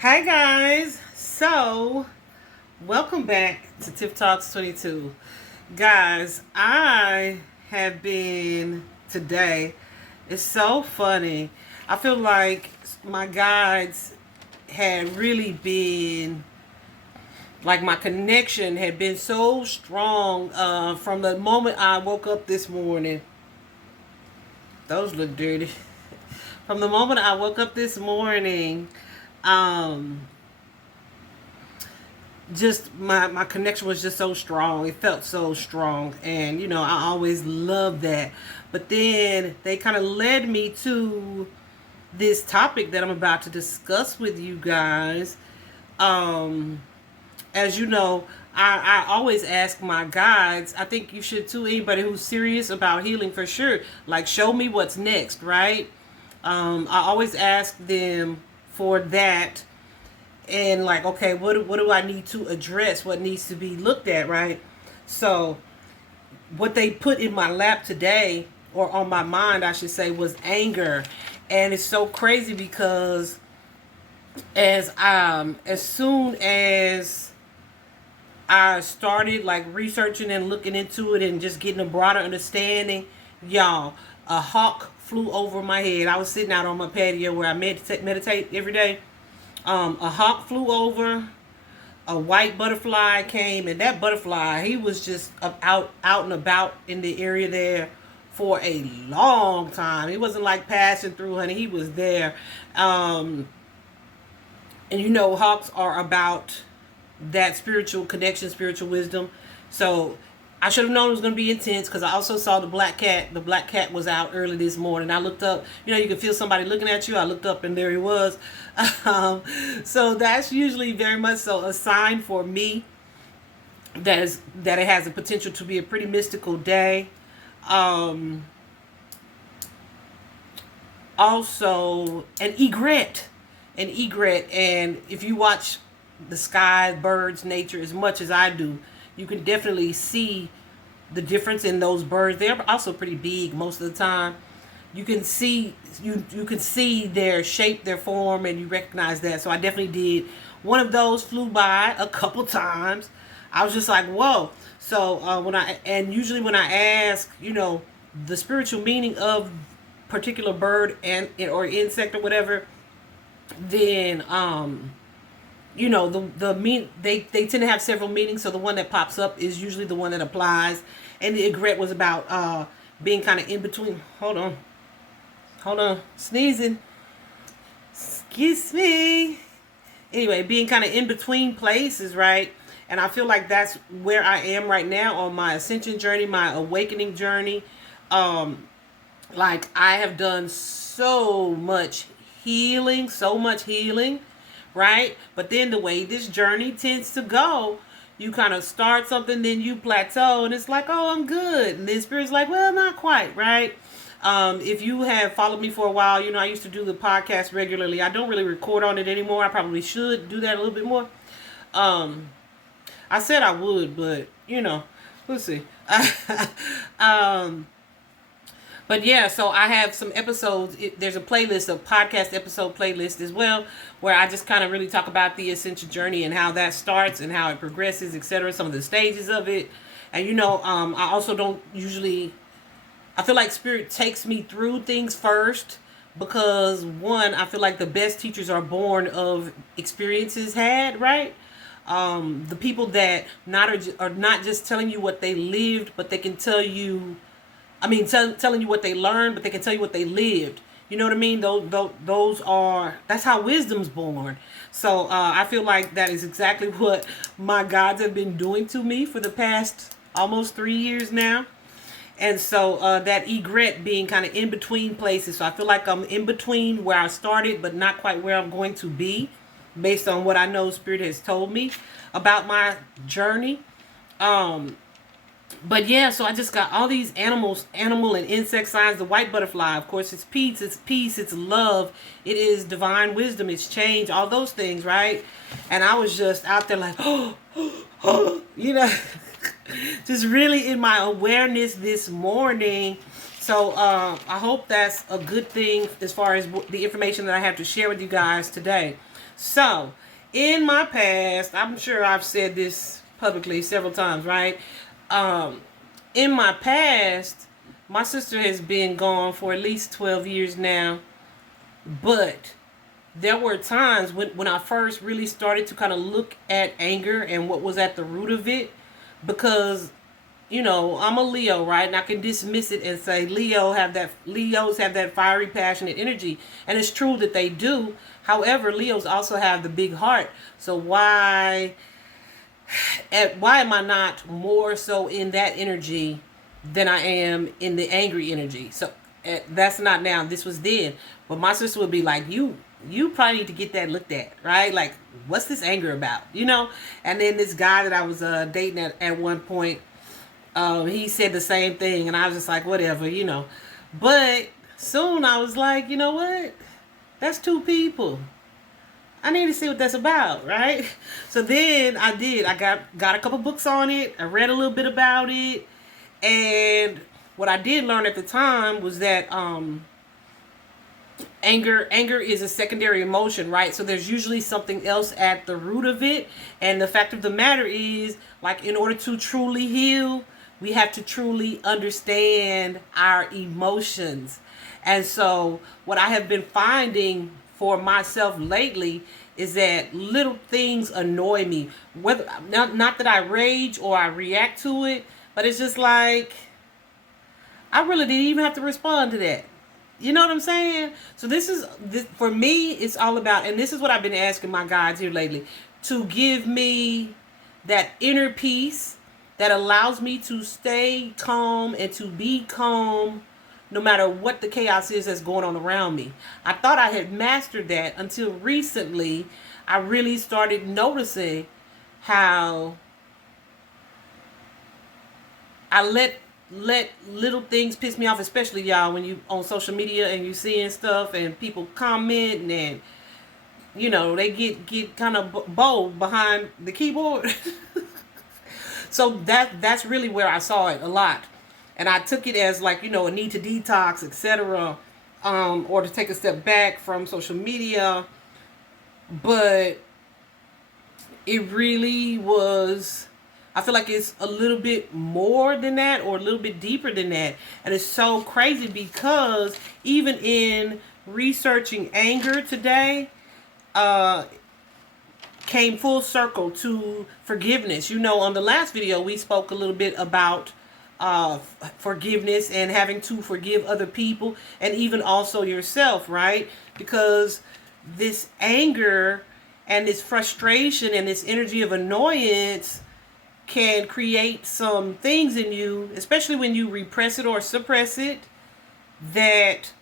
Hi guys. Welcome back to Tip Talks 22. Guys, I have been today. It's so funny. I feel like my guides had really been like my connection had been so strong from the moment I woke up this morning. Those look dirty. From the moment I woke up this morning, um just my connection was just so strong. It felt so strong, and I always loved that. But then they kind of led me to this topic that I'm about to discuss with you guys. um as you know, I always ask my guides, I think you should too, anybody who's serious about healing for sure, like, show me what's next, right? I always ask them for that, and like, okay, what do I need to address, what needs to be looked at, right? So what they put in my lap today, or on my mind I should say, was anger. And it's so crazy because as soon as I started like researching and looking into it and just getting a broader understanding, y'all, a hawk flew over my head. I was sitting out on my patio where I meditate every day. A hawk flew over, a white butterfly came, and that butterfly, he was just out and about in the area there for a long time. He wasn't like passing through, honey. He was there. And hawks are about that spiritual connection, spiritual wisdom. So I should have known it was going to be intense, because I also saw the black cat. The black cat was out early this morning. I looked up. You can feel somebody looking at you. I looked up, and there he was. So that's usually very much so a sign for me that it has the potential to be a pretty mystical day. Um, Also, an egret, and if you watch the sky, birds, nature as much as I do, you can definitely see the difference in those birds. They're also pretty big most of the time. You can see you can see their shape, their form, and you recognize that. So I definitely did. One of those flew by a couple times. I was just like, whoa. So usually when I ask, the spiritual meaning of particular bird and or insect or whatever, then the mean they tend to have several meanings. So the one that pops up is usually the one that applies. And the egret was about being kind of in between. Hold on, sneezing. Excuse me. Anyway, being kind of in between places, right? And I feel like that's where I am right now on my ascension journey, my awakening journey. Like, I have done so much healing, right? But then the way this journey tends to go, you kind of start something, then you plateau, and it's like, oh, I'm good. And then Spirit's like, well, not quite, right? If you have followed me for a while, I used to do the podcast regularly. I don't really record on it anymore. I probably should do that a little bit more. Um, I said I would, but, we'll see. um, but yeah, so I have some episodes. There's a playlist, a podcast episode playlist as well, where I just kind of really talk about the Ascension journey and how that starts and how it progresses, etc. Some of the stages of it. And I also don't usually. I feel like Spirit takes me through things first, because one, I feel like the best teachers are born of experiences had, right? The people that are not just telling you what they lived, but they can tell you, telling you what they learned, but they can tell you what they lived. You know what I mean? That's how wisdom's born. So I feel like that is exactly what my gods have been doing to me for the past almost 3 years now. And so that egret being kind of in between places. So I feel like I'm in between where I started, but not quite where I'm going to be, based on what I know Spirit has told me about my journey. But yeah, so I just got all these animal and insect signs. The white butterfly, of course, it's peace, it's love, it is divine wisdom, it's change, all those things, right? And I was just out there like, just really in my awareness this morning. So I hope that's a good thing as far as the information that I have to share with you guys today. So, in my past, I'm sure I've said this publicly several times, right? Um, in my past, my sister has been gone for at least 12 years now, but there were times when I first really started to kind of look at anger and what was at the root of it, because I'm a Leo, right? And I can dismiss it and say Leos have that fiery, passionate energy. And it's true that they do. However, Leos also have the big heart. So why am I not more so in that energy than I am in the angry energy? So that's not now. This was then. But my sister would be like, you probably need to get that looked at, right? Like, what's this anger about? And then this guy that I was dating at one point, he said the same thing, and I was just like, whatever. But soon I was like, you know what? That's two people. I need to see what that's about, right? So then I did. I got a couple books on it. I read a little bit about it, and what I did learn at the time was that anger is a secondary emotion, right? So there's usually something else at the root of it, and the fact of the matter is, like, in order to truly heal, we have to truly understand our emotions. And so what I have been finding for myself lately is that little things annoy me. Whether not that I rage or I react to it, but it's just like, I really didn't even have to respond to that. You know what I'm saying? So this for me, it's all about, and this is what I've been asking my guides here lately, to give me that inner peace that allows me to stay calm and to be calm no matter what the chaos is that's going on around me. I thought I had mastered that until recently. I really started noticing how I let little things piss me off, especially y'all when you on social media and you seeing stuff and people commenting and they get kind of bold behind the keyboard. So that's really where I saw it a lot. And I took it as like, a need to detox, etc. Or to take a step back from social media. But it really was, I feel like it's a little bit more than that, or a little bit deeper than that. And it's so crazy because even in researching anger today, came full circle to forgiveness. On the last video, we spoke a little bit about forgiveness and having to forgive other people and even also yourself, right? Because this anger and this frustration and this energy of annoyance can create some things in you, especially when you repress it or suppress it, that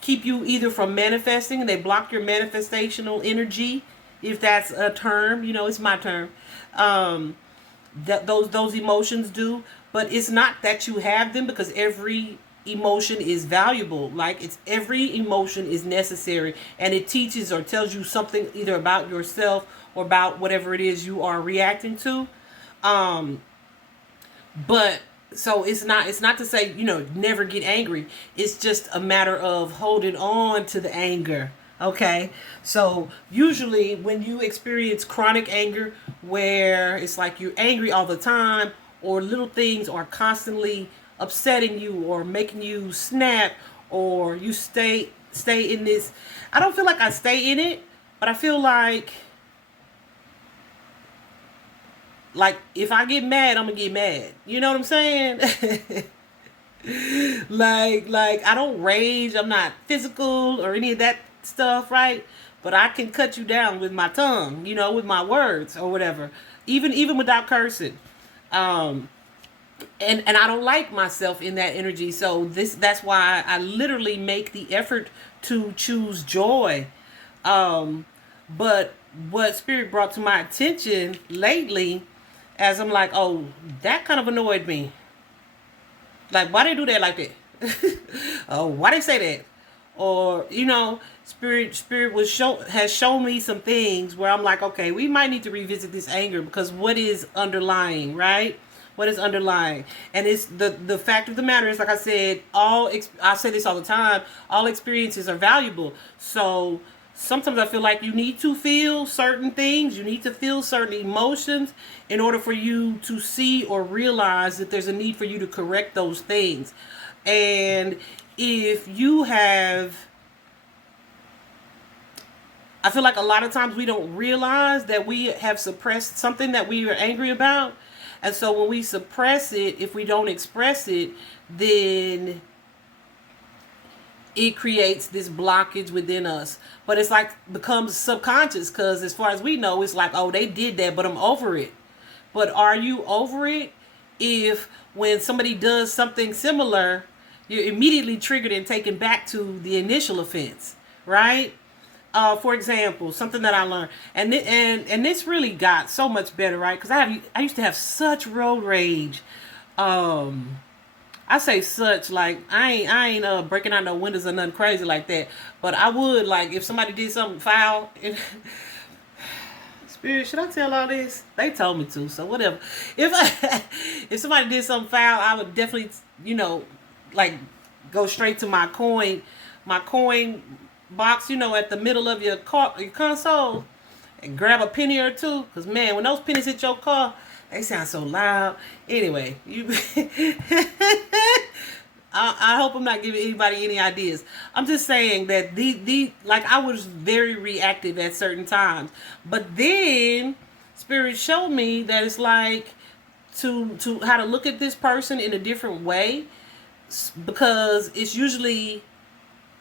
keep you either from manifesting. They block your manifestational energy, if that's a term. It's my term. That those emotions do, but it's not that you have them, because every emotion is valuable. Like, every emotion is necessary, and it teaches or tells you something either about yourself or about whatever it is you are reacting to. But so it's not to say never get angry. It's just a matter of holding on to the anger. Okay, so usually when you experience chronic anger, where it's like you're angry all the time, or little things are constantly upsetting you or making you snap, or you stay in this, I don't feel like I stay in it, but I feel like if I get mad, I'm gonna get mad. You know what I'm saying? like I don't rage. I'm not physical or any of that stuff, right? But I can cut you down with my tongue, with my words or whatever, even without cursing. And I don't like myself in that energy. So that's why I literally make the effort to choose joy. But what Spirit brought to my attention lately, as I'm like, oh, that kind of annoyed me. Like, why they do that like that? Oh, why they say that? Or, Spirit has shown me some things where I'm like, okay, we might need to revisit this anger, because what is underlying, right? What is underlying? And it's the fact of the matter is, like I said, I say this all the time, all experiences are valuable. So sometimes I feel like you need to feel certain things, you need to feel certain emotions in order for you to see or realize that there's a need for you to correct those things. And if you have, I feel like a lot of times we don't realize that we have suppressed something that we are angry about. And so when we suppress it, if we don't express it, then it creates this blockage within us. But it's like becomes subconscious, because as far as we know, it's like, oh, they did that, but I'm over it. But are you over it if when somebody does something similar, you're immediately triggered and taken back to the initial offense, right? For example, something that I learned, and this really got so much better, right? Because I used to have such road rage. I say such, like I ain't breaking out no windows or nothing crazy like that. But I would, like, if somebody did something foul. Spirit, should I tell all this? They told me to, so whatever. If somebody did something foul, I would definitely, like, go straight to my coin box, at the middle of your console, and grab a penny or two. Cause man, when those pennies hit your car, they sound so loud. Anyway, I hope I'm not giving anybody any ideas. I'm just saying that like, I was very reactive at certain times, but then Spirit showed me that it's like to how to look at this person in a different way, because it's usually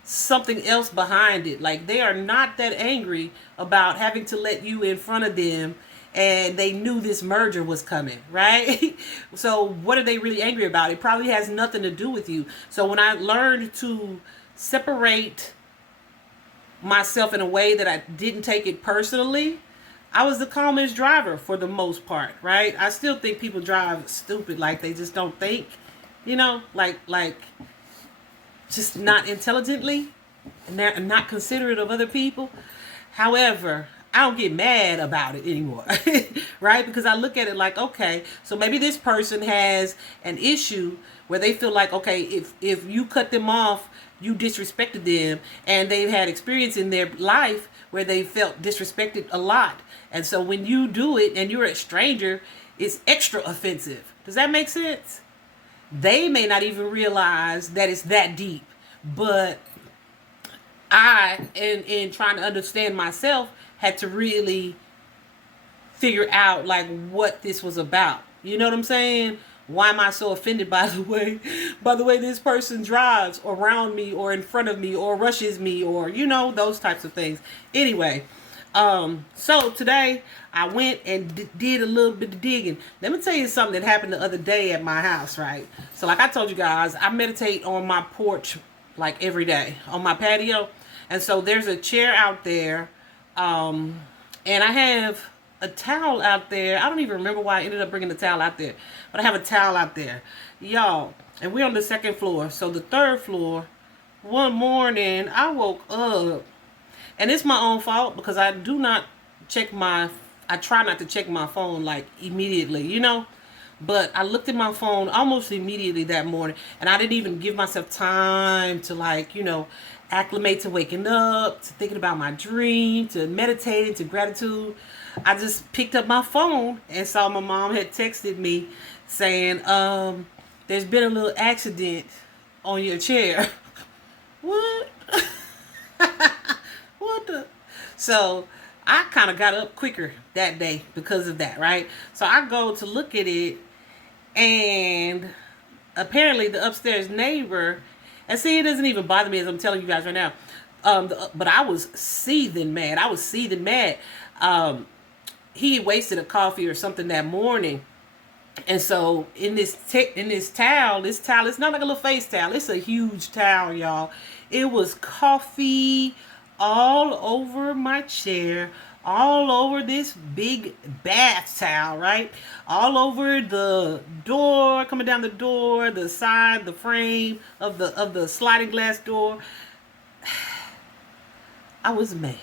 something else behind it. Like, they are not that angry about having to let you in front of them, and they knew this merger was coming, right? So what are they really angry about? It probably has nothing to do with you. So when I learned to separate myself in a way that I didn't take it personally, I was the calmest driver for the most part, right? I still think people drive stupid, like they just don't think, like just not intelligently, and they're not considerate of other people. However, I don't get mad about it anymore, right? Because I look at it like, okay, so maybe this person has an issue where they feel like, okay, if you cut them off, you disrespected them, and they've had experience in their life where they felt disrespected a lot. And so when you do it and you're a stranger, it's extra offensive. Does that make sense? They may not even realize that it's that deep, but I, in trying to understand myself, had to really figure out, like, what this was about. You know what I'm saying? Why am I so offended by the way this person drives around me or in front of me or rushes me, or those types of things. Anyway, so today I went and did a little bit of digging. Let me tell you something that happened the other day at my house, right? So like I told you guys, I meditate on my porch like every day on my patio. And so there's a chair out there, and I have a towel out there. I don't even remember why I ended up bringing the towel out there, but I have a towel out there, y'all. And we're on the second floor. So the third floor, one morning I woke up, and it's my own fault because I try not to check my phone like immediately, but I looked at my phone almost immediately that morning, and I didn't even give myself time to, like, acclimate to waking up, to thinking about my dream, to meditating, to gratitude. I just picked up my phone and saw my mom had texted me saying, there's been a little accident on your chair. What? What the? So I kind of got up quicker that day because of that, right? So I go to look at it, and apparently the upstairs neighbor, and see, it doesn't even bother me as I'm telling you guys right now, but I was seething mad. He wasted a coffee or something that morning, and so in this towel, it's not like a little face towel. It's a huge towel, y'all. It was coffee all over my chair, all over this big bath towel, right? All over the door, coming down the door, the side, the frame of the sliding glass door. I was mad.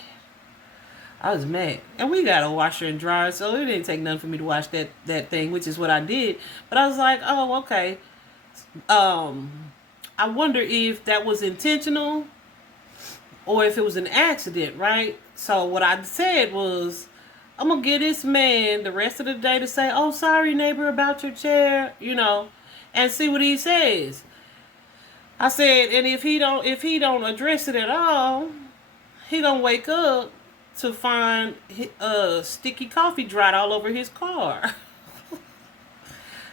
And we got a washer and dryer, so it didn't take nothing for me to wash that thing, which is what I did. But I was like, oh, okay. I wonder if that was intentional, or if it was an accident, right? So what I said was, I'm gonna give this man the rest of the day to say, "Oh, sorry, neighbor, about your chair," and see what he says. I said, and if he don't address it at all, he gonna wake up to find sticky coffee dried all over his car.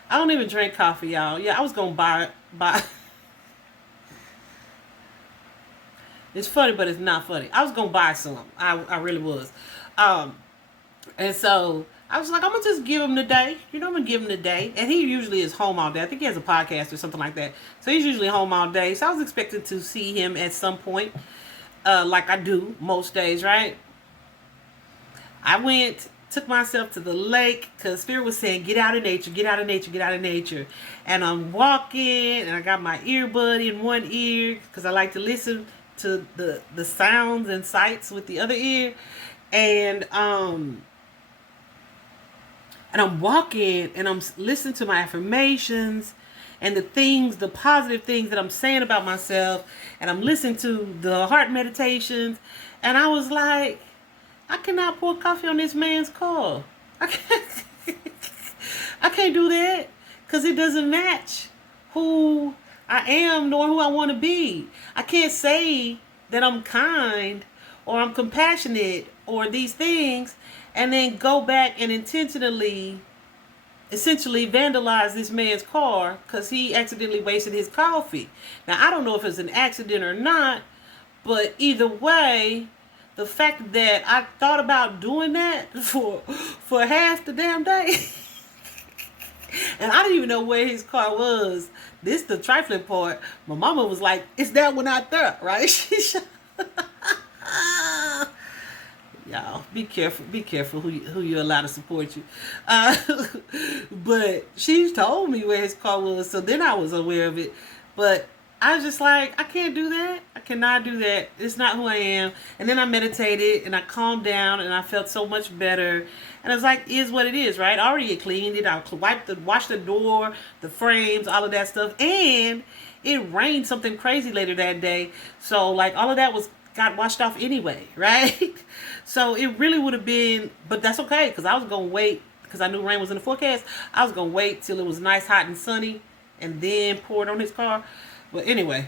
I don't even drink coffee, y'all. Yeah, I was gonna buy. It's funny, but it's not funny. I was gonna buy some. I really was. Um, and so I was like, I'm gonna just give him the day. I'm gonna give him the day. And he usually is home all day. I think he has a podcast or something like that. So he's usually home all day. So I was expecting to see him at some point, like I do most days, right? I took myself to the lake because Spirit was saying, get out of nature, get out of nature, get out of nature. And I'm walking and I got my earbud in one ear because I like to listen to the sounds and sights with the other ear. And I'm walking and I'm listening to my affirmations and the positive things that I'm saying about myself. And I'm listening to the heart meditations. And I was like, I cannot pour coffee on this man's car. I can't do that because it doesn't match who I am nor who I want to be. I can't say that I'm kind or I'm compassionate or these things and then go back and essentially vandalize this man's car because he accidentally wasted his coffee. Now, I don't know if it's an accident or not, but either way, the fact that I thought about doing that for half the damn day, and I didn't even know where his car was. This the trifling part. My mama was like, "It's that one out there, right?" Y'all, be careful. Be careful who you allow to support you. But she told me where his car was, so then I was aware of it. But I was just like, I can't do that. I cannot do that. It's not who I am. And then I meditated and I calmed down and I felt so much better. And it's like, is what it is, right? I already cleaned it. I washed the door, the frames, all of that stuff. And it rained something crazy later that day. So like all of that got washed off anyway, right? So it really would have been, but that's okay because I was going to wait because I knew rain was in the forecast. I was going to wait till it was nice, hot, and sunny and then pour it on his car. But anyway,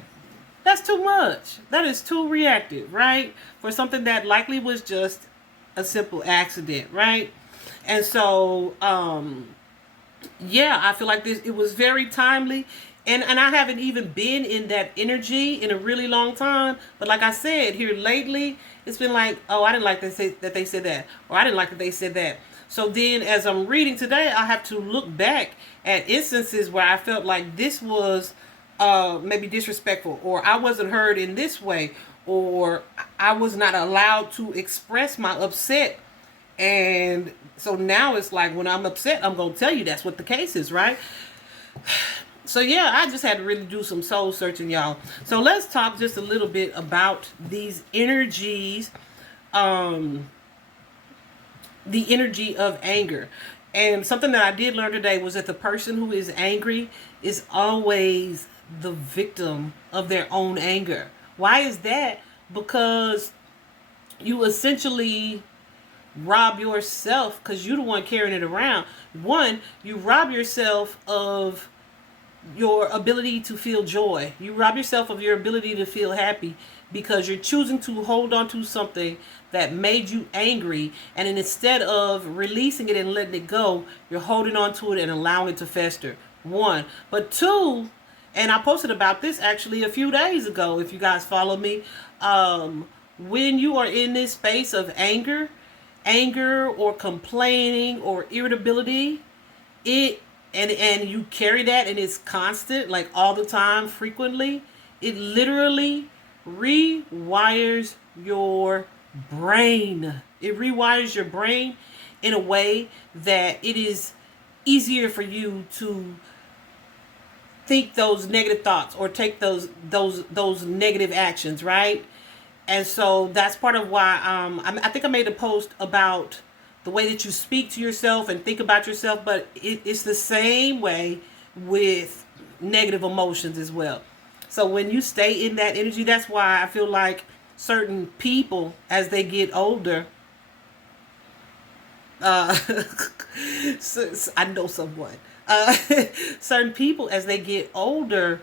that's too much. That is too reactive, right? For something that likely was just a simple accident, right? And so, yeah, I feel like it was very timely. And I haven't even been in that energy in a really long time. But like I said, here lately, it's been like, oh, I didn't like that they said that. Or I didn't like that they said that. So then as I'm reading today, I have to look back at instances where I felt like this was maybe disrespectful, or I wasn't heard in this way, or I was not allowed to express my upset. And so now it's like when I'm upset, I'm going to tell you that's what the case is, right? So yeah, I just had to really do some soul searching, y'all. So let's talk just a little bit about these energies, the energy of anger. And something that I did learn today was that the person who is angry is always the victim of their own anger. Why is that? Because you essentially rob yourself, because you're the one carrying it around. One, you rob yourself of your ability to feel joy. You rob yourself of your ability to feel happy because you're choosing to hold on to something that made you angry, and then instead of releasing it and letting it go, you're holding on to it and allowing it to fester. One. But two, and I posted about this actually a few days ago, if you guys follow me, when you are in this space of anger or complaining or irritability, and you carry that and it's constant, like all the time, frequently, it literally rewires your brain. It rewires your brain in a way that it is easier for you to think those negative thoughts or take those negative actions, right? And so that's part of why I think I made a post about the way that you speak to yourself and think about yourself, but it's the same way with negative emotions as well. So when you stay in that energy, that's why I feel like certain people as they get older. Uh, I know someone. Uh, certain people as they get older,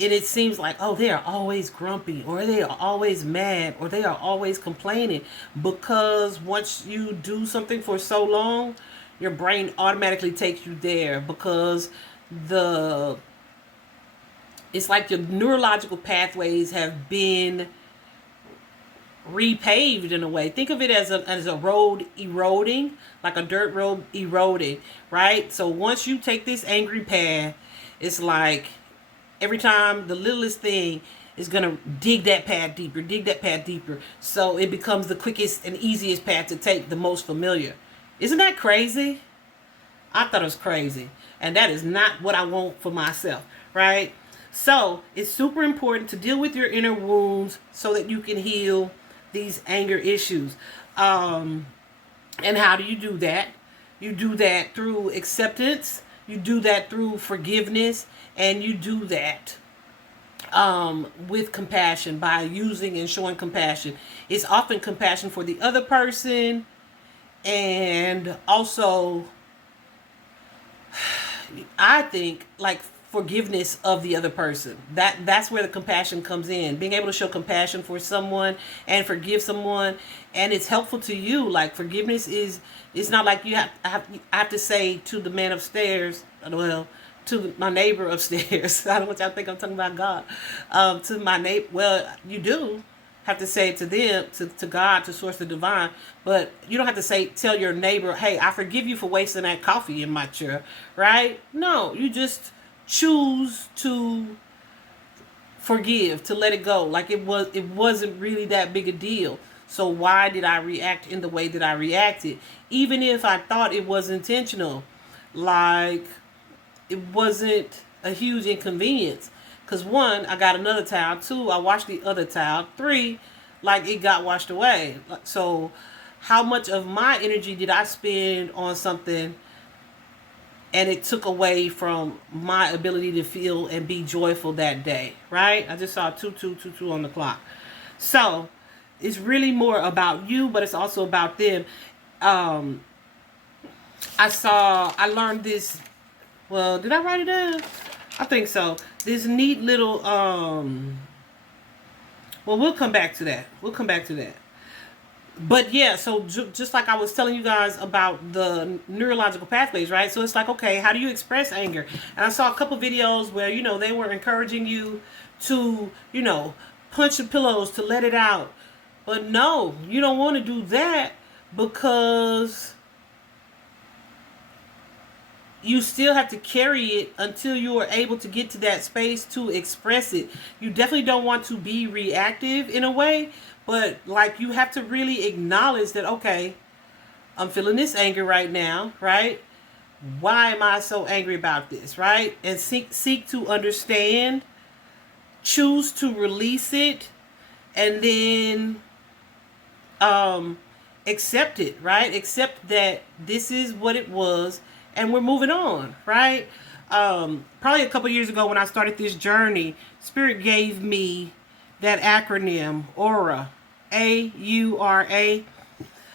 and it seems like, oh, they are always grumpy, or they are always mad, or they are always complaining, because once you do something for so long, your brain automatically takes you there, because the it's like your neurological pathways have been repaved in a way. Think of it as a road eroding, like a dirt road eroding, right? So once you take this angry path, it's like every time the littlest thing is gonna dig that path deeper, dig that path deeper. So it becomes the quickest and easiest path to take, the most familiar. Isn't that crazy? I thought it was crazy. And that is not what I want for myself, right? So it's super important to deal with your inner wounds so that you can heal these anger issues. And how do you do that? You do that through acceptance. You do that through forgiveness. And you do that with compassion, by using and showing compassion. It's often compassion for the other person, and also I think like forgiveness of the other person. That's where the compassion comes in. Being able to show compassion for someone and forgive someone, and it's helpful to you. Like forgiveness is, it's not like I have to say to the man upstairs, well, to my neighbor upstairs. I don't want y'all to think I'm talking about God. To my neighbor, well, you do have to say it to them, to God, to source the divine, but you don't have to tell your neighbor, hey, I forgive you for wasting that coffee in my chair, right? No, you just choose to forgive, to let it go. Like it wasn't really that big a deal. So why did I react in the way that I reacted? Even if I thought it was intentional, like it wasn't a huge inconvenience. Because 1, I got another towel. 2, I washed the other towel. 3, like it got washed away. So how much of my energy did I spend on something and it took away from my ability to feel and be joyful that day, right? I just saw 2222 on the clock. So it's really more about you, but it's also about them. I learned this. Well, did I write it down? I think so. This neat little, well, we'll come back to that. But yeah, so just like I was telling you guys about the neurological pathways, right? So it's like, okay, how do you express anger? And I saw a couple videos where, they were encouraging you to, punch your pillows to let it out. But no, you don't want to do that, because you still have to carry it until you are able to get to that space to express it. You definitely don't want to be reactive in a way, but like you have to really acknowledge that, okay, I'm feeling this anger right now, right? Why am I so angry about this, right? And seek to understand, choose to release it, and then accept it, right? Accept that this is what it was, and we're moving on, right? Probably a couple years ago when I started this journey, Spirit gave me that acronym, AURA, AURA.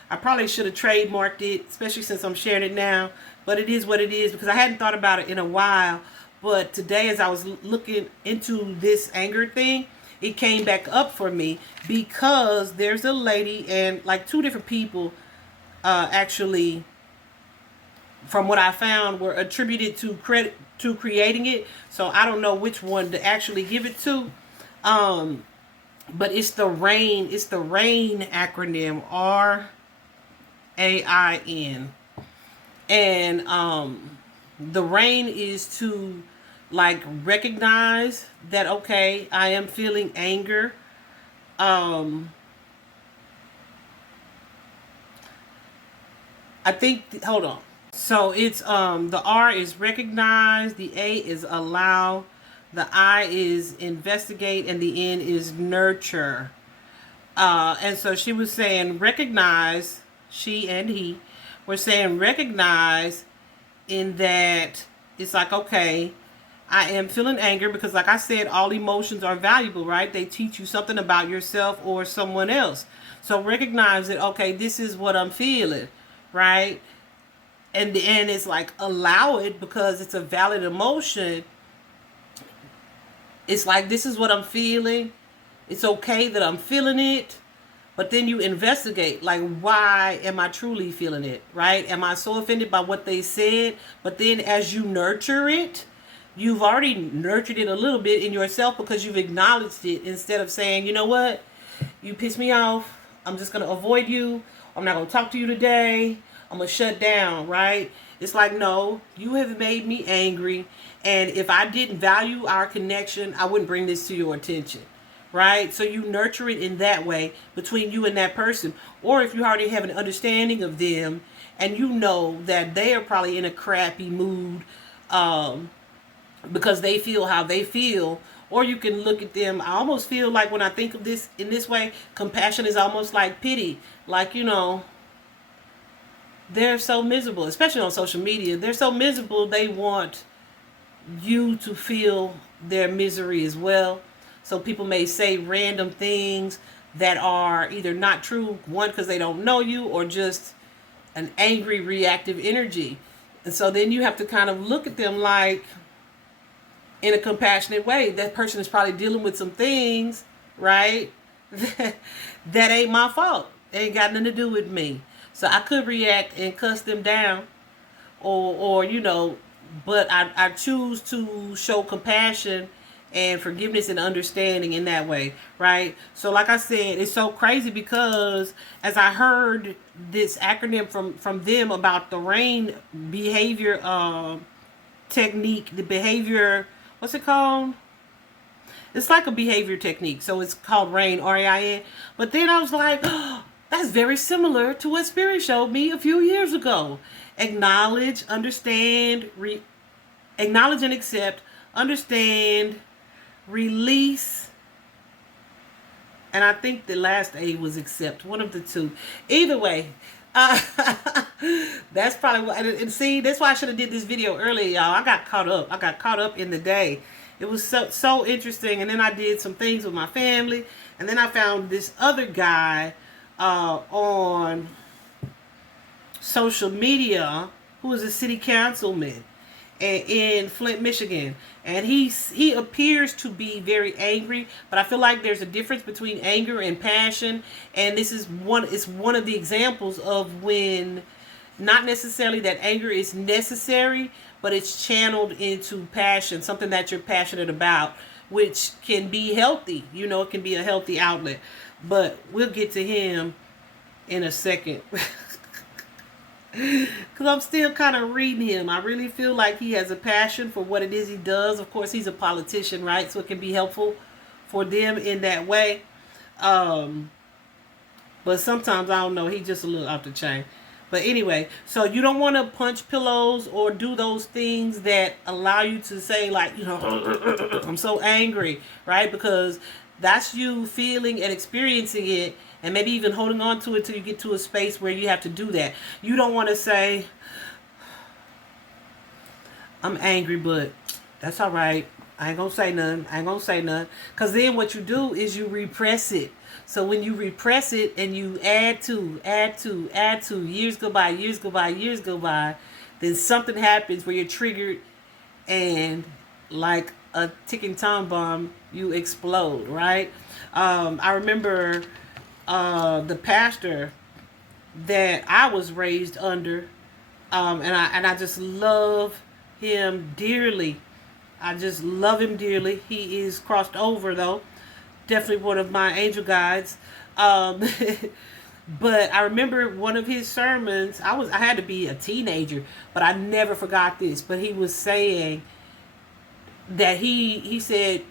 I probably should have trademarked it, especially since I'm sharing it now, but it is what it is, because I hadn't thought about it in a while. But today, as I was looking into this anger thing, it came back up for me, because there's a lady, and like 2 different people actually, from what I found, were attributed to credit to creating it. So I don't know which one to actually give it to. But it's the RAIN. It's the RAIN acronym, RAIN. And the RAIN is to like recognize that, okay, I am feeling anger. I think, hold on. So it's the R is recognize, the A is allow, the I is investigate, and the N is nurture. And so she was saying recognize, she and he were saying recognize, in that it's like, okay, I am feeling anger because, like I said, all emotions are valuable, right? They teach you something about yourself or someone else. So recognize that, okay, this is what I'm feeling, right? And it's like, allow it because it's a valid emotion. It's like, this is what I'm feeling. It's okay that I'm feeling it. But then you investigate, like, why am I truly feeling it, right? Am I so offended by what they said? But then as you nurture it, you've already nurtured it a little bit in yourself because you've acknowledged it instead of saying, you know what, you piss me off. I'm just going to avoid you. I'm not going to talk to you today. I'm going to shut down, right? It's like, no, you have made me angry. And if I didn't value our connection, I wouldn't bring this to your attention. Right? So you nurture it in that way between you and that person. Or if you already have an understanding of them and you know that they are probably in a crappy mood because they feel how they feel, or you can look at them. I almost feel like when I think of this in this way, compassion is almost like pity. Like, they're so miserable, especially on social media. They're so miserable, they want you to feel their misery as well. So people may say random things that are either not true, one, because they don't know you, or just an angry, reactive energy. And so then you have to kind of look at them like, in a compassionate way. That person is probably dealing with some things, right? that ain't my fault. They ain't got nothing to do with me. So I could react and cuss them down, or but I choose to show compassion and forgiveness and understanding in that way, right? So like I said, it's so crazy because as I heard this acronym from them about the RAIN behavior technique, the behavior, what's it called? It's like a behavior technique. So it's called RAIN, R-A-I-N. But then I was like, oh, that's very similar to what Spirit showed me a few years ago. Acknowledge, understand, acknowledge and accept, understand, release, and I think the last A was accept. One of the two. Either way, that's probably what. And see, that's why I should have did this video earlier, y'all. I got caught up in the day. It was so interesting, and then I did some things with my family, and then I found this other guy on social media who was a city councilman in Flint, Michigan, and he appears to be very angry, but I feel like there's a difference between anger and passion, and this is one of the examples of when not necessarily that anger is necessary, but it's channeled into passion, something that you're passionate about, which can be healthy. It can be a healthy outlet. But we'll get to him in a second. Because I'm still kind of reading him. I really feel like he has a passion for what it is he does. Of course, he's a politician, right? So it can be helpful for them in that way. But sometimes, I don't know, he's just a little off the chain. But anyway, so you don't want to punch pillows or do those things that allow you to say, like, I'm so angry, right? Because that's you feeling and experiencing it, and maybe even holding on to it till you get to a space where you have to do that. You don't want to say, I'm angry, but that's all right. I ain't going to say nothing. Because then what you do is you repress it. So when you repress it and you add to, years go by, then something happens where you're triggered, and like a ticking time bomb, you explode, right? I remember the pastor that I was raised under, and I just love him dearly. I just love him dearly. He is crossed over, though. Definitely one of my angel guides. But I remember one of his sermons. I had to be a teenager, but I never forgot this. But he was saying that he said,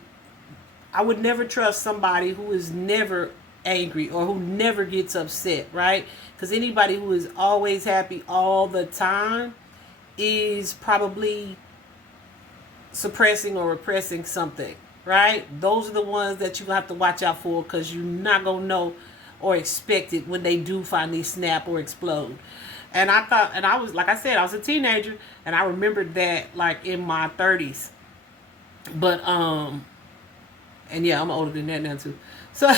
I would never trust somebody who is never angry or who never gets upset, right? Because anybody who is always happy all the time is probably suppressing or repressing something, right? Those are the ones that you have to watch out for, because you're not going to know or expect it when they do finally snap or explode. And I thought, and I was, like I said, I was a teenager, and I remembered that like in my 30s. But and yeah, I'm older than that now too. So,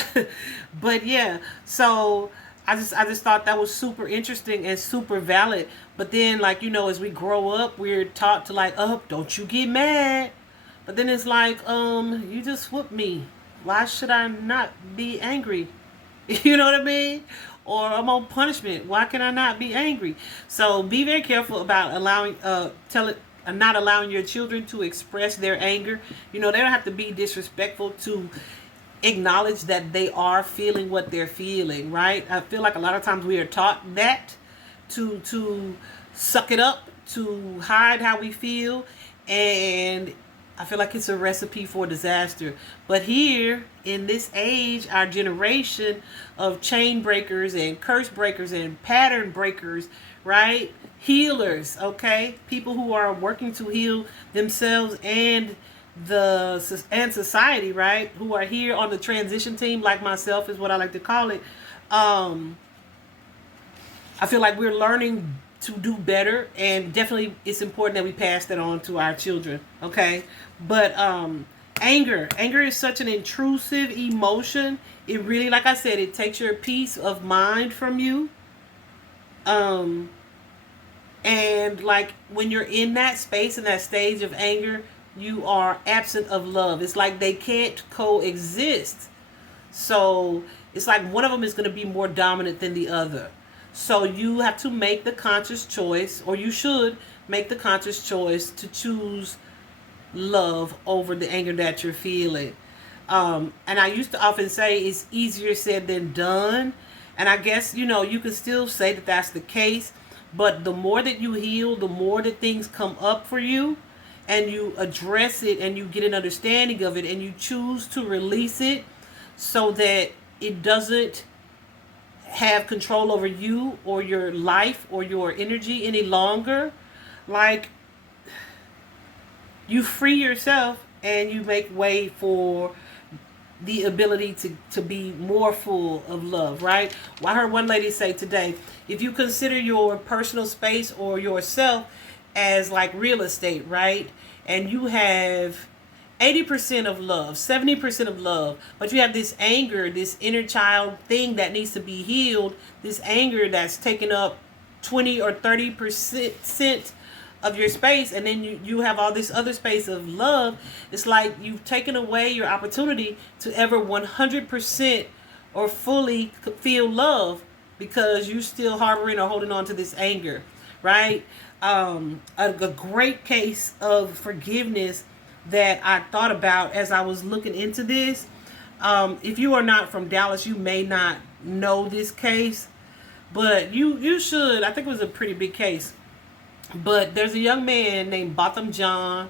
but yeah, so I just thought that was super interesting and super valid. But then, like, as we grow up, we're taught to, like, oh, don't you get mad. But then it's like, you just whooped me. Why should I not be angry? You know what I mean? Or I'm on punishment. Why can I not be angry? So be very careful about not allowing your children to express their anger. They don't have to be disrespectful to acknowledge that they are feeling what they're feeling, right? I feel like a lot of times we are taught that to suck it up, to hide how we feel, and I feel like it's a recipe for disaster. But here in this age, our generation of chain breakers and curse breakers and pattern breakers, right? Healers, okay? People who are working to heal themselves and society, right? Who are here on the transition team, like myself is what I like to call it. I feel like we're learning to do better, and definitely it's important that we pass that on to our children, okay? But anger is such an intrusive emotion. It really, like I said, it takes your peace of mind from you. um and like when you're in that space, in that stage of anger, you are absent of love. It's like they can't coexist. So it's like one of them is going to be more dominant than the other. So you have to make the conscious choice, or you should make the conscious choice to choose love over the anger that you're feeling. And I used to often say it's easier said than done. And I guess, you can still say that that's the case. But the more that you heal, the more that things come up for you, and you address it and you get an understanding of it and you choose to release it so that it doesn't have control over you or your life or your energy any longer. Like, you free yourself and you make way for the ability to be more full of love, right? Well, I heard one lady say today, if you consider your personal space or yourself as like real estate, right? And you have 80% of love, 70% of love, but you have this anger, this inner child thing that needs to be healed, this anger that's taken up 20 or 30% of your space, and then you have all this other space of love. It's like you've taken away your opportunity to ever 100% or fully feel love because you're still harboring or holding on to this anger, right? A great case of forgiveness that I thought about as I was looking into this. If you are not from Dallas, you may not know this case, but you should. I think it was a pretty big case. But there's a young man named Botham John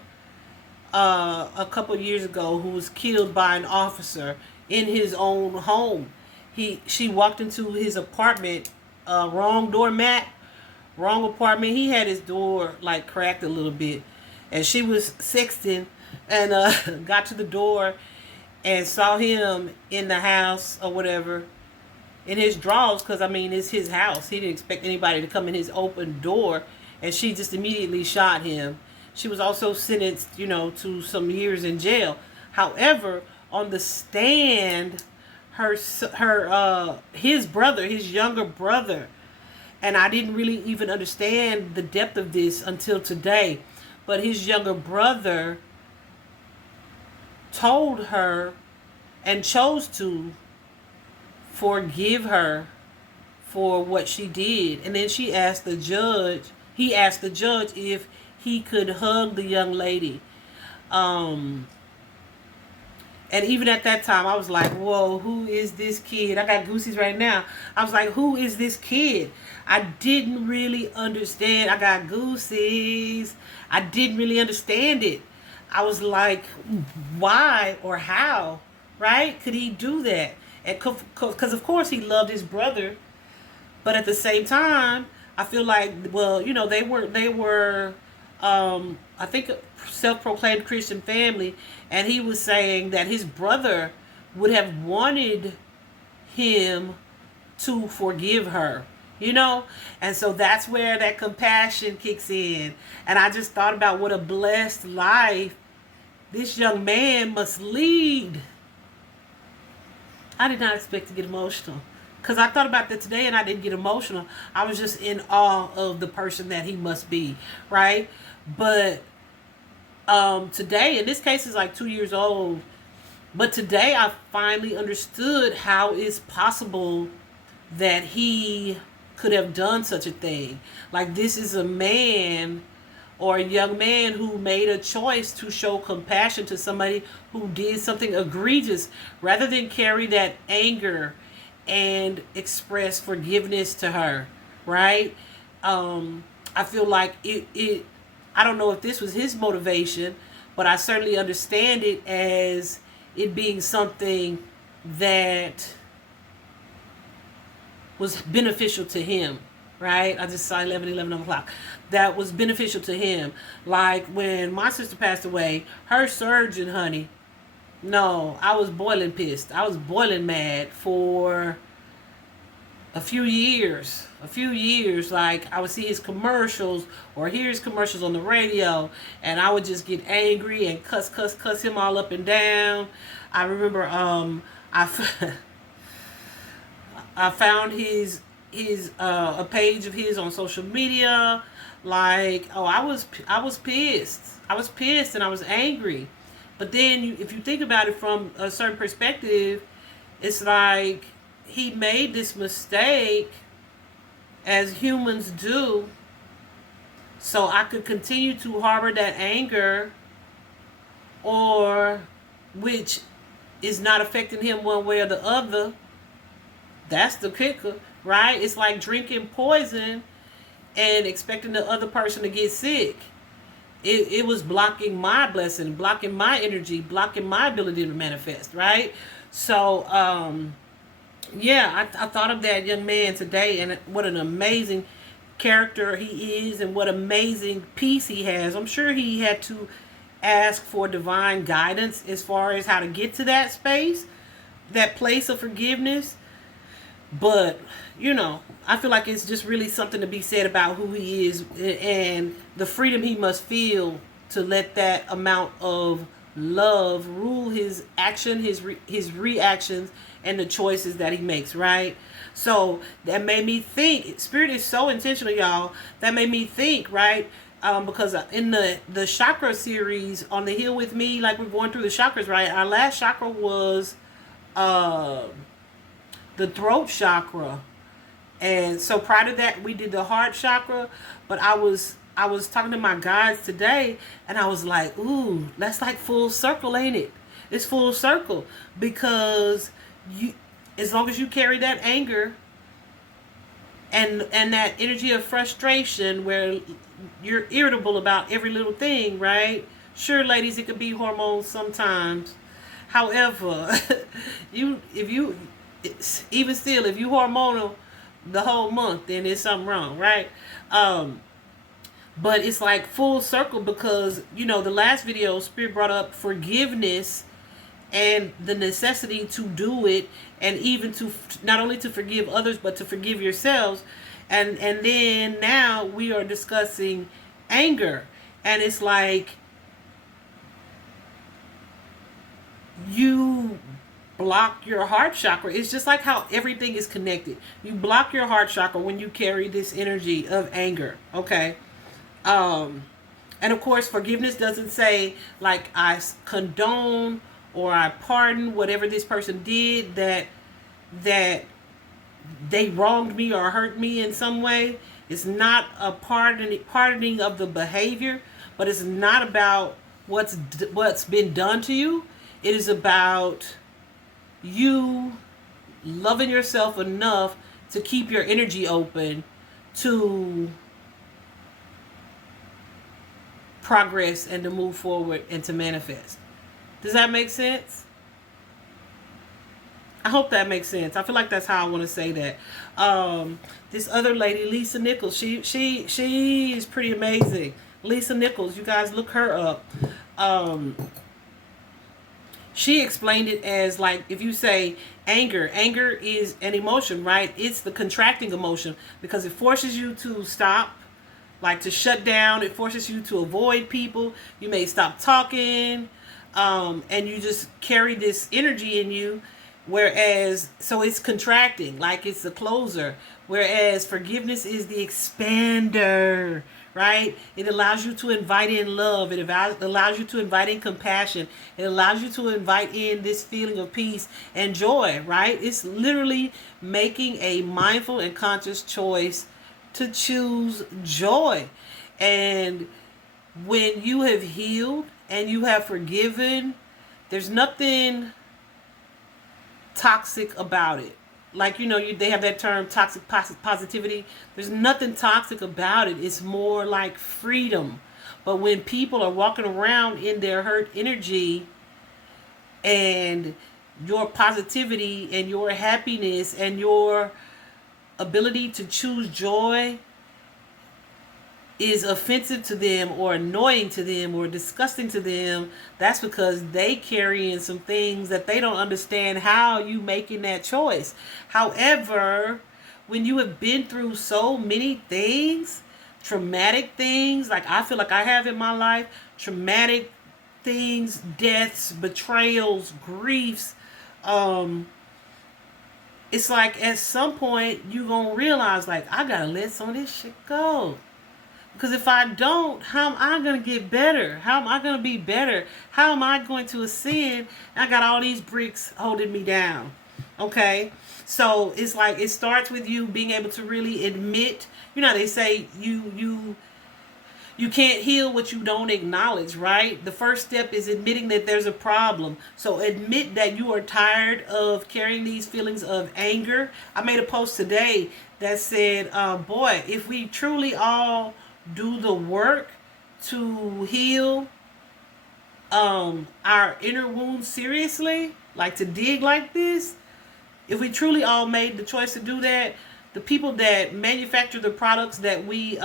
a couple years ago who was killed by an officer in his own home. She walked into his apartment, wrong doormat, wrong apartment. He had his door like cracked a little bit, and she was sexting and got to the door and saw him in the house or whatever in his drawers, because I mean it's his house. He didn't expect anybody to come in his open door, and she just immediately shot him. She was also sentenced, to some years in jail. However, on the stand, his brother, his younger brother, and I didn't really even understand the depth of this until today, but his younger brother told her and chose to forgive her for what she did. And then he asked the judge if he could hug the young lady. And even at that time, I was like, whoa, who is this kid? I got goosies right now. I was like, who is this kid? I didn't really understand. I got goosies. I didn't really understand it. I was like, why or how, right? Could he do that? And because of course he loved his brother, but at the same time, I feel like, well, they were, I think, a self-proclaimed Christian family, and he was saying that his brother would have wanted him to forgive her, and so that's where that compassion kicks in. And I just thought about what a blessed life This young man must lead. I did not expect to get emotional. Because I thought about that today and I didn't get emotional. I was just in awe of the person that he must be, right? But today, in this case, is like 2 years old. But today I finally understood how it's possible that he could have done such a thing. Like, this is a man or a young man who made a choice to show compassion to somebody who did something egregious rather than carry that anger and express forgiveness to her, right? I feel like it I don't know if this was his motivation, but I certainly understand it as it being something that was beneficial to him, right? I just saw 11 o'clock. That was beneficial to him. Like when my sister passed away, her surgeon, honey, no, I was boiling pissed. I was boiling mad for a few years. Like, I would see his commercials or hear his commercials on the radio, and I would just get angry and cuss him all up and down. I remember I I found his a page of his on social media. Like, oh, I was pissed. I was pissed and I was angry. But then if you think about it from a certain perspective, it's like he made this mistake, as humans do, so I could continue to harbor that anger, or which is not affecting him one way or the other. That's the kicker, right? It's like drinking poison and expecting the other person to get sick. It was blocking my blessing, blocking my energy, blocking my ability to manifest, right? So, yeah, I thought of that young man today, and what an amazing character he is, and what amazing peace he has. I'm sure he had to ask for divine guidance as far as how to get to that space, that place of forgiveness. But, I feel like it's just really something to be said about who he is and the freedom he must feel to let that amount of love rule his action, his reactions, and the choices that he makes, right? So that made me think. Spirit is so intentional, y'all. That made me think, right? Because in the chakra series on the Heal With Me, like, we're going through the chakras, right? Our last chakra was the throat chakra, and so prior to that we did the heart chakra. But I was talking to my guides today, and I was like, ooh, that's like full circle, ain't it? It's full circle, because as long as you carry that anger and that energy of frustration where you're irritable about every little thing, right? Sure, ladies, it could be hormones sometimes. However, if you hormonal the whole month, then there's something wrong, right? But it's like full circle, because the last video, Spirit brought up forgiveness and the necessity to do it, and even to not only to forgive others but to forgive yourselves. And then now we are discussing anger, and it's like you block your heart chakra. It's just like how everything is connected. You block your heart chakra when you carry this energy of anger, okay? And of course, forgiveness doesn't say like I condone or I pardon whatever this person did, that they wronged me or hurt me in some way. It's not a pardoning of the behavior, but it's not about what's been done to you. It is about you loving yourself enough to keep your energy open to progress and to move forward and to manifest. Does that make sense? I hope that makes sense. I feel like that's how I want to say that. This other lady, Lisa Nichols, she is pretty amazing. Lisa Nichols, you guys look her up. She explained it as like, if you say anger is an emotion, right? It's the contracting emotion, because it forces you to stop, like to shut down. It forces you to avoid people. You may stop talking. And you just carry this energy in you, whereas so it's contracting, like it's the closer, whereas forgiveness is the expander, right? It allows you to invite in love. It allows you to invite in compassion. It allows you to invite in this feeling of peace and joy, right? It's literally making a mindful and conscious choice to choose joy. And when you have healed and you have forgiven, there's nothing toxic about it. Like, they have that term toxic positivity. There's nothing toxic about it. It's more like freedom. But when people are walking around in their hurt energy, and your positivity and your happiness and your ability to choose joy is offensive to them or annoying to them or disgusting to them, that's because they carry in some things that they don't understand how you making that choice. However, when you have been through so many things, traumatic things, like I feel like I have in my life, traumatic things, deaths, betrayals, griefs, it's like at some point you gonna realize, like, I gotta let some of this shit go. Because if I don't, how am I going to get better? How am I going to be better? How am I going to ascend? I got all these bricks holding me down. Okay? So it's like it starts with you being able to really admit, they say you can't heal what you don't acknowledge, right? The first step is admitting that there's a problem. So admit that you are tired of carrying these feelings of anger. I made a post today that said, boy, if we truly all do the work to heal our inner wounds seriously, like to dig like this, if we truly all made the choice to do that, the people that manufacture the products that we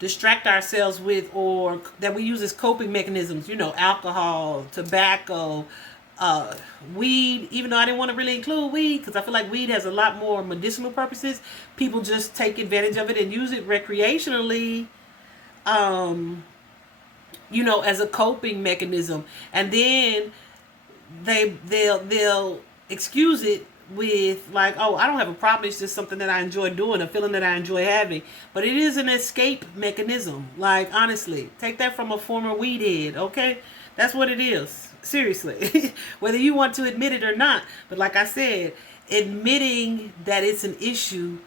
distract ourselves with or that we use as coping mechanisms, alcohol, tobacco, weed, even though I didn't want to really include weed because I feel like weed has a lot more medicinal purposes, people just take advantage of it and use it recreationally, as a coping mechanism, and then they'll excuse it with like, oh, I don't have a problem, it's just something that I enjoy doing, a feeling that I enjoy having. But it is an escape mechanism. Like, honestly, take that from a former weed head, okay? That's what it is. Seriously. Whether you want to admit it or not. But like I said, admitting that it's an issue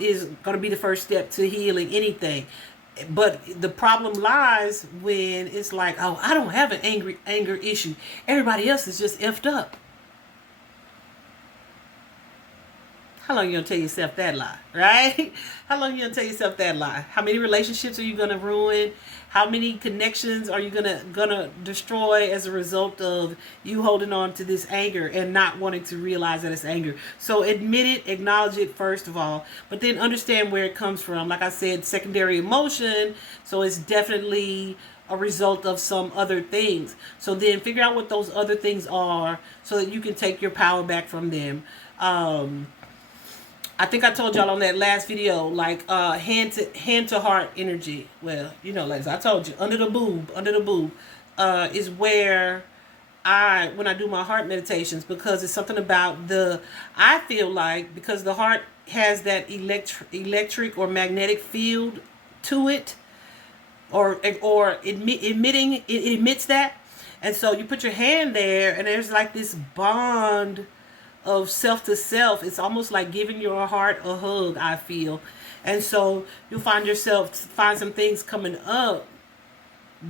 is going to be the first step to healing anything. But the problem lies when it's like, oh, I don't have an anger issue. Everybody else is just effed up. How long are you going to tell yourself that lie, right? How long are you going to tell yourself that lie? How many relationships are you going to ruin? How many connections are you gonna destroy as a result of you holding on to this anger and not wanting to realize that it's anger? So admit it, acknowledge it first of all, but then understand where it comes from. Like I said, secondary emotion, so it's definitely a result of some other things. So then figure out what those other things are so that you can take your power back from them. I think I told y'all on that last video, like hand to heart energy. Well, ladies, I told you, under the boob is where when I do my heart meditations, because it's something about I feel like because the heart has that electric or magnetic field to it, or emitting, it emits that, and so you put your hand there, and there's like this bond of self to self. It's almost like giving your heart a hug, I feel. And so you'll find some things coming up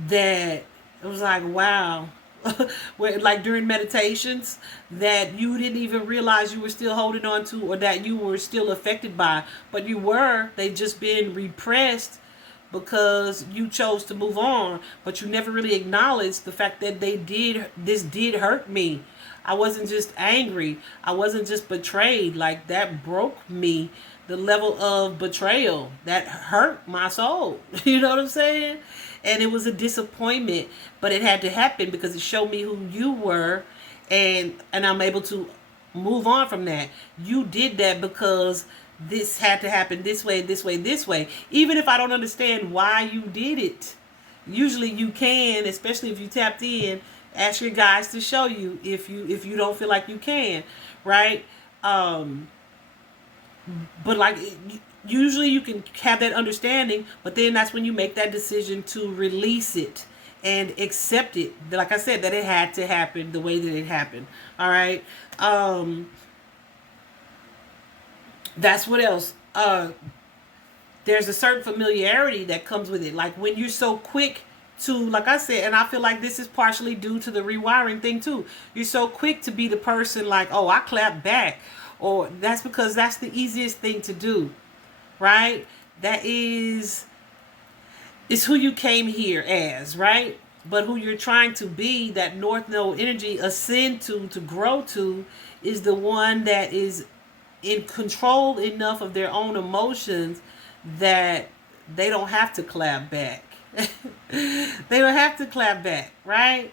that it was like, wow. Where, like during meditations that you didn't even realize you were still holding on to, or that you were still affected by, but they just been repressed because you chose to move on, but you never really acknowledged the fact that this did hurt me. I wasn't just angry. I wasn't just betrayed. Like, that broke me. The level of betrayal that hurt my soul. You know what I'm saying? And it was a disappointment, but it had to happen because it showed me who you were, and I'm able to move on from that. You did that because this had to happen this way, this way, this way. Even if I don't understand why you did it, usually you can, especially if you tapped in, Ask your guides to show you if you don't feel like you can, right? But like usually you can have that understanding, but then that's when you make that decision to release it and accept it. Like I said, that it had to happen the way that it happened. All right. That's what else. There's a certain familiarity that comes with it. Like when you're so quick to, like I said, and I feel like this is partially due to the rewiring thing too. You're so quick to be the person like, oh, I clap back. Or that's because that's the easiest thing to do, right? That is who you came here as, right? But who you're trying to be, that North Node energy ascend to grow to, is the one that is in control enough of their own emotions that they don't have to clap back. They don't have to clap back, right?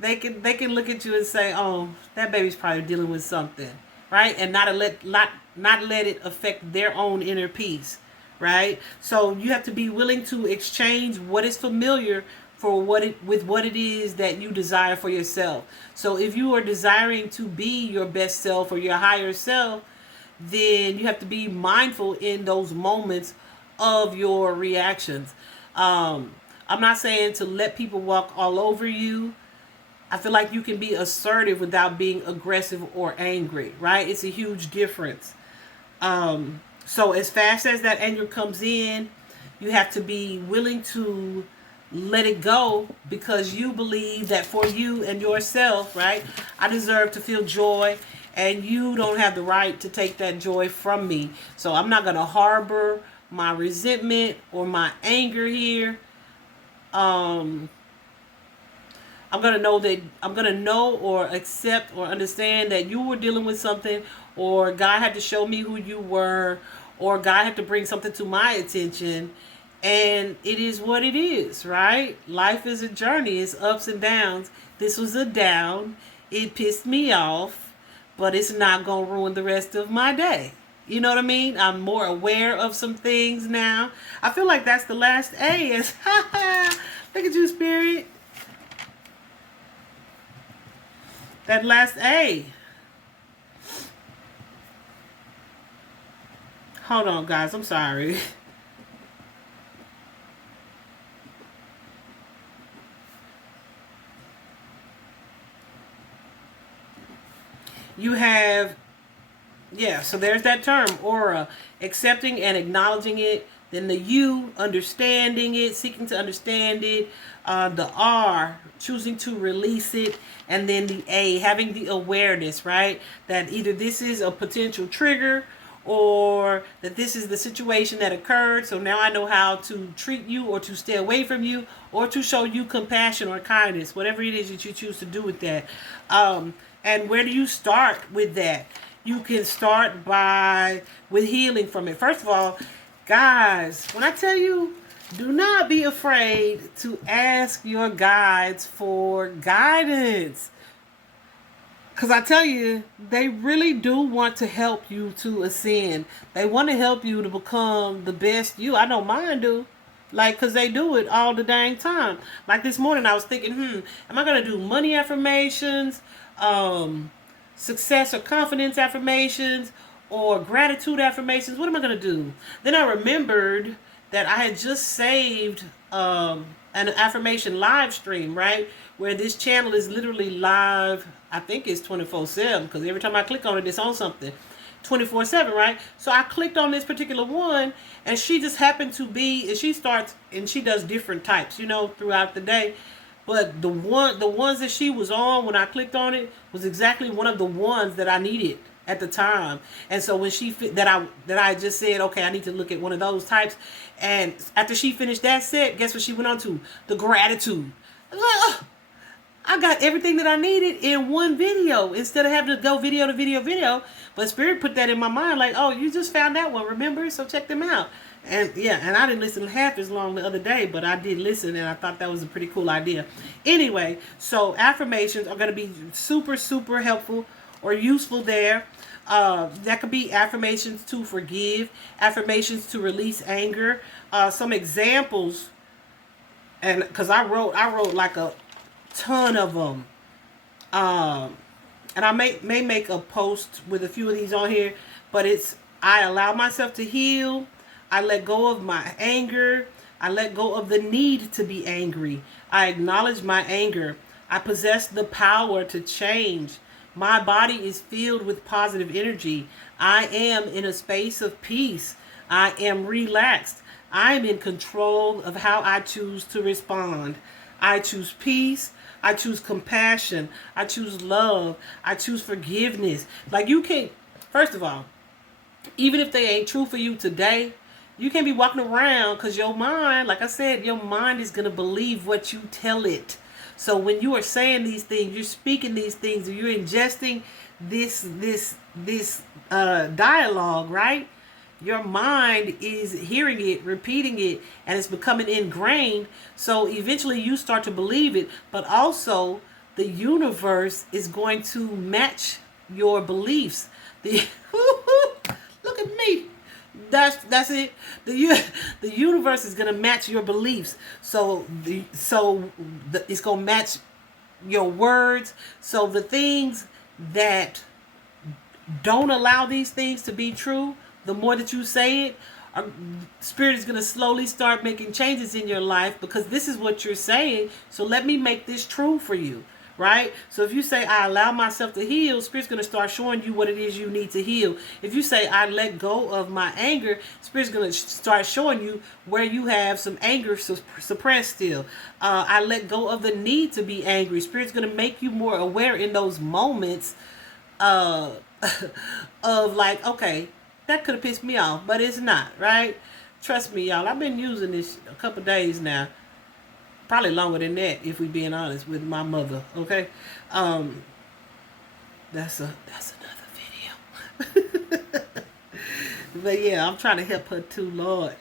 They can look at you and say, "Oh, that baby's probably dealing with something," right? And not let it affect their own inner peace, right? So you have to be willing to exchange what is familiar for what it is that you desire for yourself. So if you are desiring to be your best self or your higher self, then you have to be mindful in those moments of your reactions. I'm not saying to let people walk all over you. I feel like you can be assertive without being aggressive or angry, right? It's a huge difference. So as fast as that anger comes in, you have to be willing to let it go, because you believe that for you and yourself, right, I deserve to feel joy, and you don't have the right to take that joy from me. So I'm not going to harbor my resentment or my anger here. I'm going to know or accept or understand that you were dealing with something, or God had to show me who you were, or God had to bring something to my attention. And it is what it is, right? Life is a journey. It's ups and downs. This was a down. It pissed me off, but it's not going to ruin the rest of my day. You know what I mean? I'm more aware of some things now. I feel like that's the last A. Is look at you, Spirit. That last A. Hold on, guys. I'm sorry. You have, yeah, so there's that term, aura, accepting and acknowledging it. Then the U, understanding it, seeking to understand it. The R, choosing to release it. And then the A, having the awareness, right? That either this is a potential trigger, or that this is the situation that occurred. So now I know how to treat you, or to stay away from you, or to show you compassion or kindness, whatever it is that you choose to do with that. And where do you start with that? You can start with healing from it. First of all, guys, when I tell you, do not be afraid to ask your guides for guidance. Because I tell you, they really do want to help you to ascend. They want to help you to become the best you. I know mine do. Like, because they do it all the dang time. Like this morning, I was thinking, am I going to do money affirmations, success or confidence affirmations, or gratitude affirmations? What am I going to do? Then I remembered that I had just saved an affirmation live stream, right? Where this channel is literally live. I think it's 24/7, because every time I click on it, it's on something. 24/7, right? So I clicked on this particular one, and she just happened to be, and she does different types, throughout the day. But the ones that she was on when I clicked on it was exactly one of the ones that I needed at the time. And so when that I just said, okay, I need to look at one of those types. And after she finished that set, guess what she went on to? The gratitude. I got everything that I needed in one video instead of having to go video to video. But Spirit put that in my mind, like, oh, you just found that one, remember? So check them out. And yeah, and I didn't listen half as long the other day, but I did listen, and I thought that was a pretty cool idea. Anyway, so affirmations are going to be super, super helpful or useful there. That could be affirmations to forgive, affirmations to release anger. Some examples, and because I wrote like a ton of them. And I may make a post with a few of these on here, but it's I allow myself to heal. I let go of my anger. I let go of the need to be angry. I acknowledge my anger. I possess the power to change. My body is filled with positive energy. I am in a space of peace. I am relaxed. I am in control of how I choose to respond. I choose peace. I choose compassion. I choose love. I choose forgiveness. Like, you can't, first of all, even if they ain't true for you today, you can't be walking around, because your mind, like I said, your mind is going to believe what you tell it. So when you are saying these things, you're speaking these things, or you're ingesting this dialogue, right? Your mind is hearing it, repeating it, and it's becoming ingrained. So eventually you start to believe it, but also the universe is going to match your beliefs. Look at me. That's it. The universe is gonna match your beliefs. So it's gonna match your words. So the things that don't allow these things to be true, the more that you say it, Spirit is going to slowly start making changes in your life, because this is what you're saying. So let me make this true for you, right? So if you say, I allow myself to heal, Spirit's going to start showing you what it is you need to heal. If you say, I let go of my anger, Spirit's going to start showing you where you have some anger suppressed still. I let go of the need to be angry. Spirit's going to make you more aware in those moments of like, okay, that could have pissed me off, but it's not, right? Trust me, y'all. I've been using this a couple days now. Probably longer than that, if we're being honest, with my mother, okay? That's another video. But yeah, I'm trying to help her too, Lord.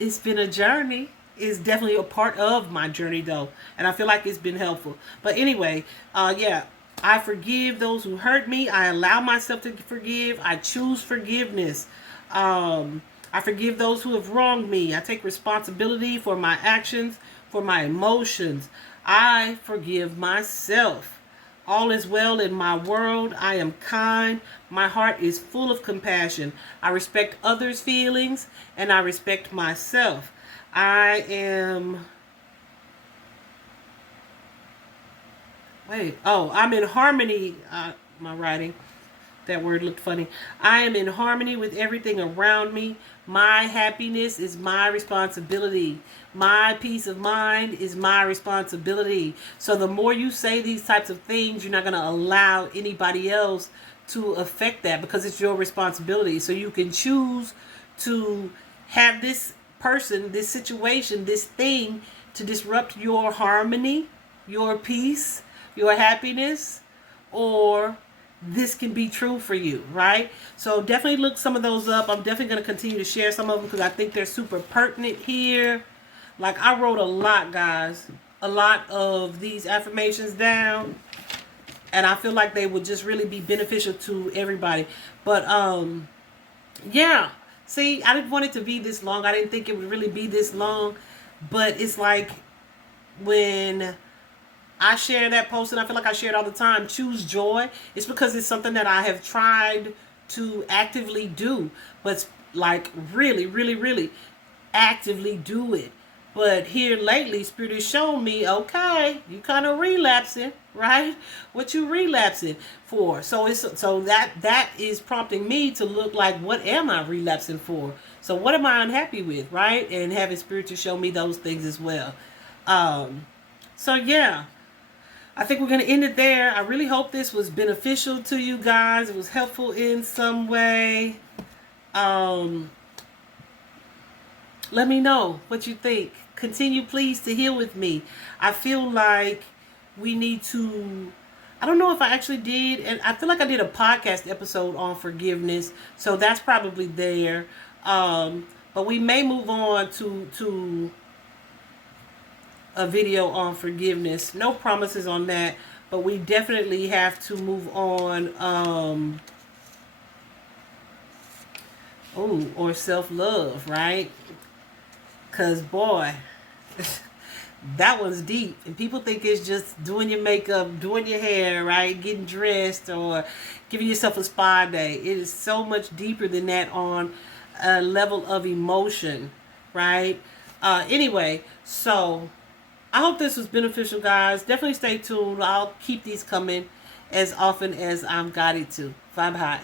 It's been a journey. It's definitely a part of my journey, though. And I feel like it's been helpful. But anyway, yeah. I forgive those who hurt me. I allow myself to forgive. I choose forgiveness. I forgive those who have wronged me. I take responsibility for my actions, for my emotions. I forgive myself. All is well in my world. I am kind. My heart is full of compassion. I respect others' feelings, and I respect myself. I'm in harmony. My writing, that word looked funny. I am in harmony with everything around me. My happiness is my responsibility. My peace of mind is my responsibility. So the more you say these types of things, you're not going to allow anybody else to affect that, because it's your responsibility. So you can choose to have this person, this situation, this thing to disrupt your harmony, your peace, your happiness, or this can be true for you, right? So definitely look some of those up. I'm definitely going to continue to share some of them, because I think they're super pertinent here. Like, I wrote a lot, guys, a lot of these affirmations down, and I feel like they would just really be beneficial to everybody. But yeah, see, I didn't want it to be this long. I didn't think it would really be this long, but it's like, when I share that post, and I feel like I share it all the time, choose joy, it's because it's something that I have tried to actively do, but like really, really, really actively do it. But here lately, Spirit has shown me, okay, you kind of relapsing, right? What you relapsing for? So that is prompting me to look like, what am I relapsing for? So what am I unhappy with, right? And having Spirit to show me those things as well. So yeah, I think we're going to end it there. I really hope this was beneficial to you guys. It was helpful in some way. Let me know what you think. Continue, please, to heal with me. I feel like we need to... I don't know if I actually did, and I feel like I did a podcast episode on forgiveness, so that's probably there. But we may move on to a video on forgiveness. No promises on that, but we definitely have to move on. Or self-love, right? Because boy, That one's deep, and people think it's just doing your makeup, doing your hair, right, getting dressed, or giving yourself a spa day. It is so much deeper than that on a level of emotion, right? Anyway, so I hope this was beneficial, guys. Definitely stay tuned. I'll keep these coming as often as I'm guided to. Bye bye.